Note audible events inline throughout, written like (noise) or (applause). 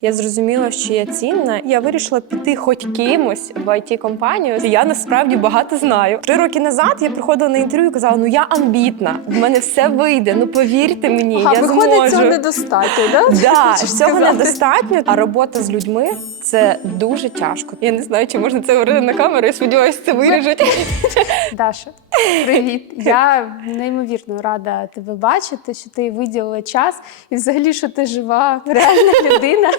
Я зрозуміла, що я цінна. Я вирішила піти хоч кимось в it компанію Я насправді багато знаю. Три роки назад я приходила на інтерв'ю і казала: ну я амбітна, в мене все вийде. Ну повірте мені, А я виходить, зможу. цього недостатньо, да? Да, Хочеш цього сказати? недостатньо. А робота з людьми це дуже тяжко. Я не знаю, чи можна це говорити на камеру. Я сподіваюся, це виріжуть. (laughs) Даша, привіт. Я неймовірно рада тебе бачити, що ти виділила час і взагалі, що ти жива, реальна (laughs) людина.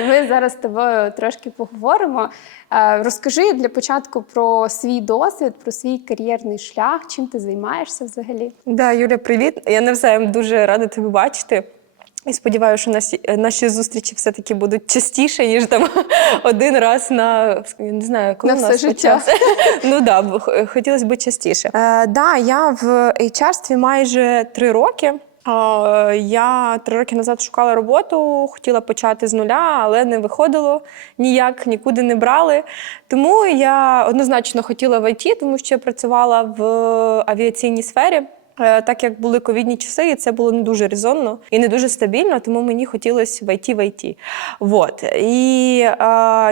І ми зараз з тобою трошки поговоримо. Е, Розкажи для початку про свій досвід, про свій кар'єрний шлях, чим ти займаєшся взагалі. Да, Юля, привіт. Я навзаєм дуже рада тебе бачити. І сподіваюся, що наші, наші зустрічі все-таки будуть частіше, ніж там (laughs) один раз на не знаю, коли На все нас життя. (laughs) Ну да, бо хотілося б частіше. Е, да, я в HR-стві майже три роки. Е, Я три роки назад шукала роботу, хотіла почати з нуля, але не виходило ніяк, нікуди не брали. Тому я однозначно хотіла в ІТ, тому що я працювала в авіаційній сфері. Е, Так як були ковідні часи, і це було не дуже резонно і не дуже стабільно, тому мені хотілося в ІТ в ІТ. Вот. І е,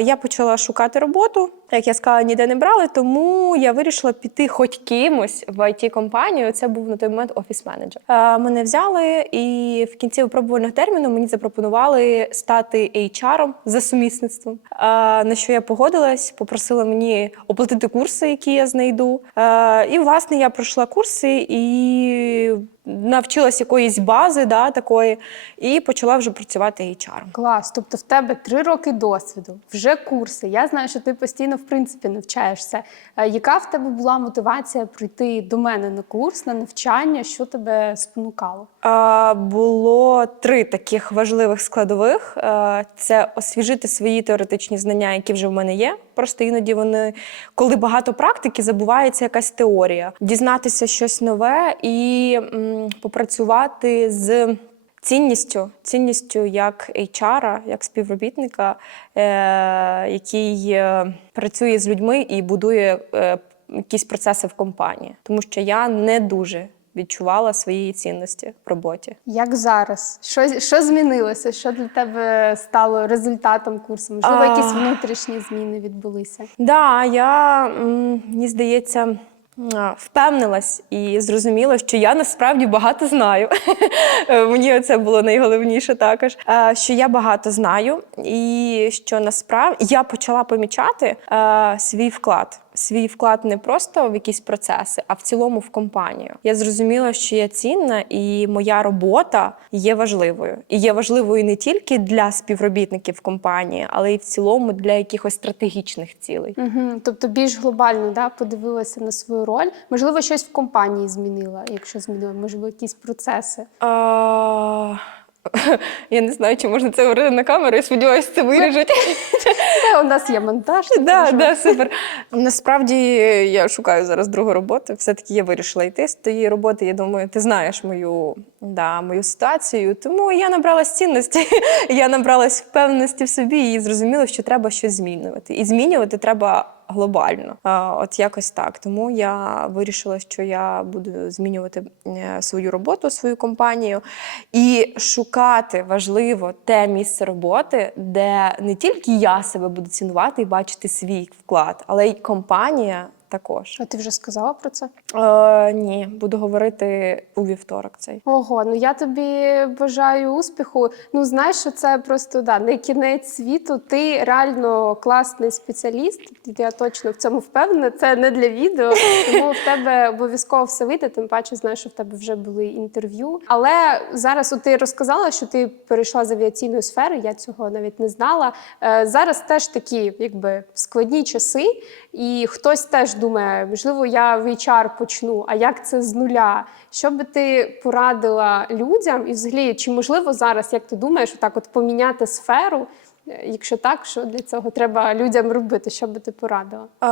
я почала шукати роботу. Як я сказала, ніде не брали, тому я вирішила піти хоч кимось в it компанію Це був на той момент офіс-менеджер. Е, мене взяли, і в кінці випробувального терміну мені запропонували стати HR за сумісництвом. Е, на що я погодилась, попросила мені оплатити курси, які я знайду. Е, і власне я пройшла курси і навчилась якоїсь бази, да, такої, і почала вже працювати HR. Клас, тобто в тебе три роки досвіду, вже курси. Я знаю, що ти постійно в принципі навчаєшся. Е, Яка в тебе була мотивація прийти до мене на курс, на навчання? Що тебе спонукало? А, Було три таких важливих складових: Е, це освіжити свої теоретичні знання, які вже в мене є. Просто іноді вони, коли багато практики, забувається якась теорія, дізнатися щось нове і м, попрацювати з. Цінністю, цінністю як HR, як співробітника, е, який е, працює з людьми і будує е, якісь процеси в компанії, тому що я не дуже відчувала своєї цінності в роботі. Як зараз? Що, що змінилося? Що для тебе стало результатом курсу? Можливо, А. якісь внутрішні зміни відбулися? Да, я мені здається. Впевнилась і зрозуміла, що я насправді багато знаю. (laughs) Мені це було найголовніше також. Що я багато знаю, і що насправді я почала помічати свій вклад. Свій вклад не просто в якісь процеси, а в цілому в компанію. Я зрозуміла, що я цінна, і моя робота є важливою. І є важливою не тільки для співробітників компанії, але й в цілому для якихось стратегічних цілей. Угу. Тобто більш глобально да, подивилася на свою роль. Можливо, щось в компанії змінила, якщо змінила, можливо, якісь процеси. А... (laughs) Я не знаю, чи можна це говорити на камеру. Я сподіваюся, це виріжуть. (laughs) Та, у нас є монтаж. Да, да, супер. Насправді я шукаю зараз другу роботу. Все-таки я вирішила йти з тієї роботи. Я думаю, ти знаєш мою, да, мою ситуацію. Тому я набралась цінності, (laughs) я набралась впевненості в собі і зрозуміла, що треба щось змінювати. І змінювати треба глобально. От якось так. Тому я вирішила, що я буду змінювати е, свою роботу, свою компанію і шукати важливо те місце роботи, де не тільки я себе буду цінувати і бачити свій вклад, але й компанія також. А ти вже сказала про це? Е, ні, буду говорити у вівторок. Цей Ого, ну я тобі бажаю успіху. Ну знаєш, що це просто да, не кінець світу. Ти реально класний спеціаліст. Я точно в цьому впевнена. Це не для відео, тому в тебе обов'язково все вийде. Тим паче, знаю, що в тебе вже були інтерв'ю. Але зараз от ти розказала, що ти перейшла з авіаційної сфери. Я цього навіть не знала. Е, Зараз теж такі, якби складні часи, і хтось теж думає, можливо, я в HR почну. А як це з нуля? Що би ти порадила людям? І взагалі, чи можливо зараз, як ти думаєш, отак от поміняти сферу Якщо так, що для цього треба людям робити? Що би ти порадила? Е,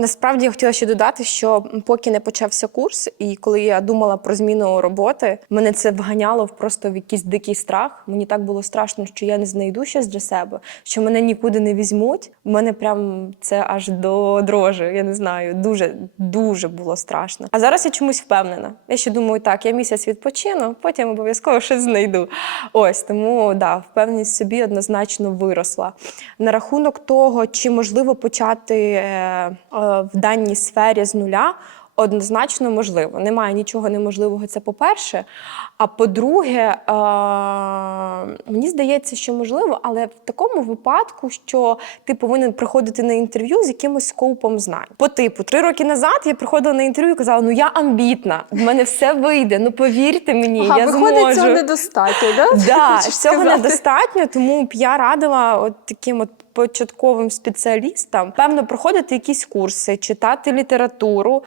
насправді я хотіла ще додати, що поки не почався курс, і коли я думала про зміну роботи, мене це вганяло просто в якийсь дикий страх. Мені так було страшно, що я не знайду щось для себе, що мене нікуди не візьмуть. У мене прям це аж до дрожі. Я не знаю, дуже дуже було страшно. А зараз я чомусь впевнена. Я ще думаю, так, я місяць відпочину, потім обов'язково щось знайду. Ось тому да, впевненість собі однозначно виросла. На рахунок того, чи можливо почати е, е, в даній сфері з нуля. Однозначно можливо. Немає нічого неможливого. Це по-перше. А по-друге, е, мені здається, що можливо, але в такому випадку, що ти повинен приходити на інтерв'ю з якимось скопом знань. По типу, три роки назад я приходила на інтерв'ю і казала: ну я амбітна, в мене все вийде. Ну повірте мені, Ага, я виходить, зможу. цього недостатньо, да? (laughs) Да, Хочеш цього сказати? недостатньо, тому б я радила от таким от початковим спеціалістам певно проходити якісь курси, читати літературу, е,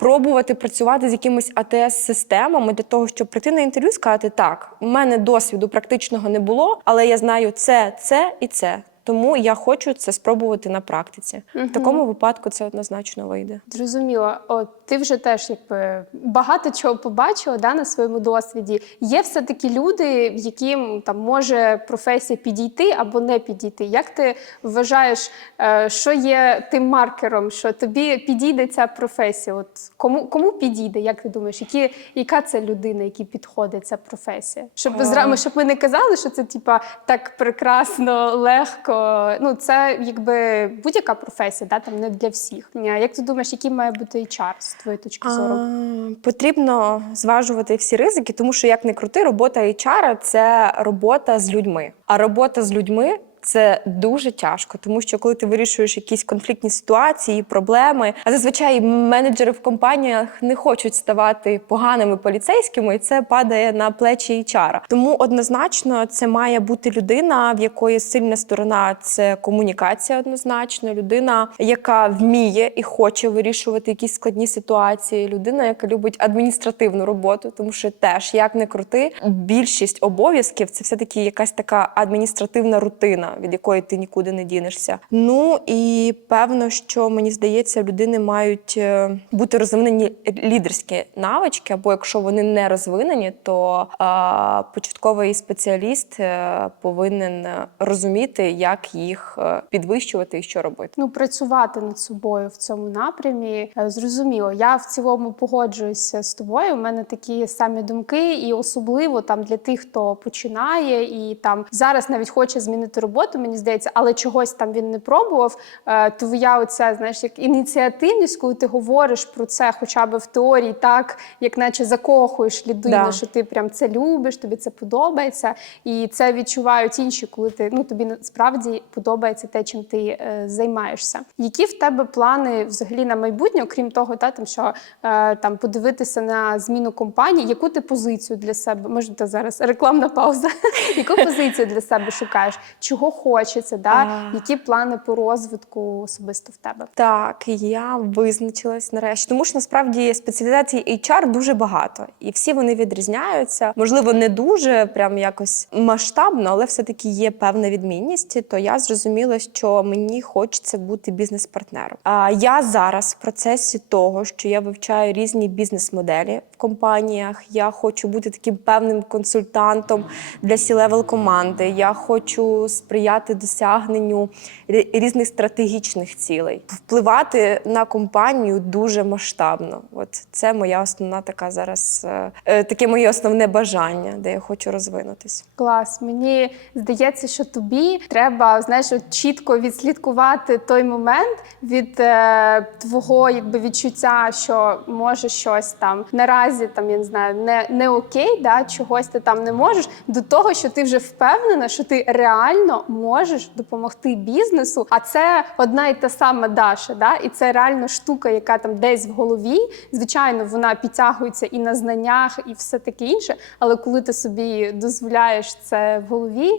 пробувати працювати з якимись АТС-системами для того, щоб прийти на інтерв'ю сказати: так, у мене досвіду практичного не було, але я знаю це, це і це. Тому я хочу це спробувати на практиці. В такому випадку це однозначно вийде. Зрозуміло, От, ти вже теж якби багато чого побачила да, на своєму досвіді. Є все-таки люди, яким там може професія підійти або не підійти. Як ти вважаєш, е, що є тим маркером, що тобі підійде ця професія? От кому кому підійде? Як ти думаєш, які, яка це людина, якій підходить ця професія? Щоб А. зра... щоб ми не казали, що це типа так прекрасно, легко. Ну це якби будь-яка професія, да, там не для всіх. Е, Як ти думаєш, який має бути HR з твоєї точки зору? А, потрібно зважувати всі ризики, тому що як не крути, робота HR – це робота з людьми. А робота з людьми це дуже тяжко, тому що коли ти вирішуєш якісь конфліктні ситуації, проблеми, а зазвичай менеджери в компаніях не хочуть ставати поганими поліцейськими, і це падає на плечі HR. Тому однозначно це має бути людина, в якої сильна сторона це комунікація, однозначно, людина, яка вміє і хоче вирішувати якісь складні ситуації, людина, яка любить адміністративну роботу, тому що теж як не крути, більшість обов'язків це все таки якась така адміністративна рутина, від якої ти нікуди не дінешся. Ну і певно, що мені здається, людини мають е, бути розвинені лідерські навички, або якщо вони не розвинені, то а, початковий спеціаліст е, повинен розуміти, як їх е, підвищувати і що робити. Ну, працювати над собою в цьому напрямі зрозуміло. Я в цілому погоджуюся з тобою. У мене такі самі думки, і особливо там для тих, хто починає і там зараз навіть хоче змінити роботу, мені здається, але чогось там він не пробував. Е, Твоя оця, знаєш, як ініціативність, коли ти говориш про це, хоча б в теорії, так як наче закохуєш людину, Да. що ти прям це любиш, тобі це подобається, і це відчувають інші, коли ти ну тобі насправді подобається те, чим ти е, займаєшся. Які в тебе плани взагалі на майбутнє, окрім того, та там що е, там подивитися на зміну компанії, яку ти позицію для себе? Може, зараз рекламна пауза. Яку позицію для себе шукаєш? Чого хочеться? Да? Які плани по розвитку особисто в тебе? Так, я визначилась нарешті. Тому що насправді спеціалізацій HR дуже багато, і всі вони відрізняються. Можливо, не дуже прям якось масштабно, але все-таки є певна відмінність. То я зрозуміла, що мені хочеться бути бізнес-партнером. А я зараз в процесі того, що я вивчаю різні бізнес-моделі компаніях. Я хочу бути таким певним консультантом для сі-левел команди. Я хочу сприяти досягненню різних стратегічних цілей, впливати на компанію дуже масштабно. От це моя основна така зараз, е, е, таке моє основне бажання, де я хочу розвинутись. Клас, мені здається, що тобі треба знаєш, чітко відслідкувати той момент від е, твого якби відчуття, що може щось там наразі там я не знаю, не, не окей, да, чогось ти там не можеш, до того, що ти вже впевнена, що ти реально можеш допомогти бізнесу. А це одна і та сама Даша, да, і це реально штука, яка там десь в голові. Звичайно, вона підтягується і на знаннях, і все таке інше. Але коли ти собі дозволяєш це в голові,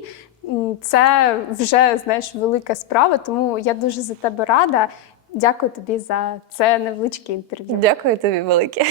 це вже знаєш велика справа. Тому я дуже за тебе рада. Дякую тобі за це невеличке інтерв'ю. Дякую тобі велике.